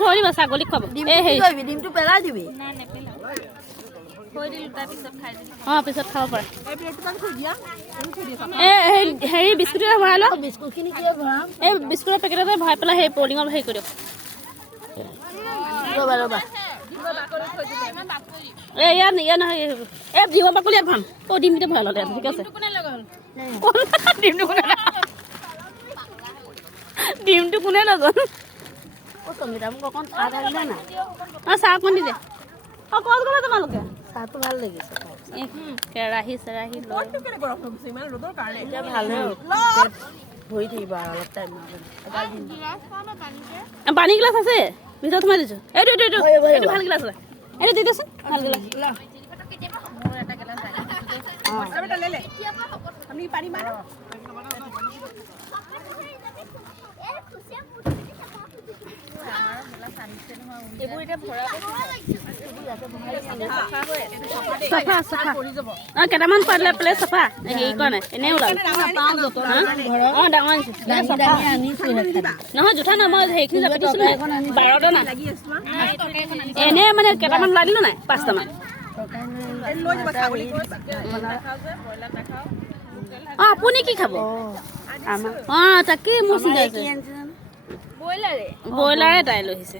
থৈ দিবা ছাগলীক খুৱাব এই হেৰি ডিমটো পেলাই দিবি পিছত খাব পাৰে হেৰি বিস্কুট এটা ভৰাই লওক বিস্কুটখিনি কিয় ভৰাম এই বিস্কুটৰ পেকেটতে ভৰাই পেলাই সেই পলিঙত হেৰি কৰি দিয়ক ৰ'বা ইয়াত নহয় এই ডিমৰ বাকলি ইয়াত ভৰাম ডিমকেইটা ভৰাই লওঁ ঠিক আছে ডিমটো কোনে লৈ গ'ল মোক অকণ চাহ ঢালিলে না চাহ অকণ দিলে ক'ত গ'লে তোমালোকে চাহটো ভাল লাগিছে কেৰাহী চেৰাহী লৈ এতিয়া ভালে ভৰি থাকিব আৰু অলপ টাইম পানী গিলাচ আছে ভিতৰত সোমাই দিছোঁ এইটো ভাল গিলাচ এইটো দি দেচোন ভাল গিলাচ কেইটামান পাৰিলে প্লেট চাফা হেৰি কৰা নাই এনেই ওলাব ডাঙৰ নহয় জোঠা নাই মই সেইখিনি যাব দিছোঁ নাই 12টা নাই এনেই মানে কেইটামান ওলাই দিলোঁ নাই 5টামান আপুনি কি খাব তাকেই মোৰ চিন্তা আছে ব্ৰইলাৰে তাই লৈ আহিছে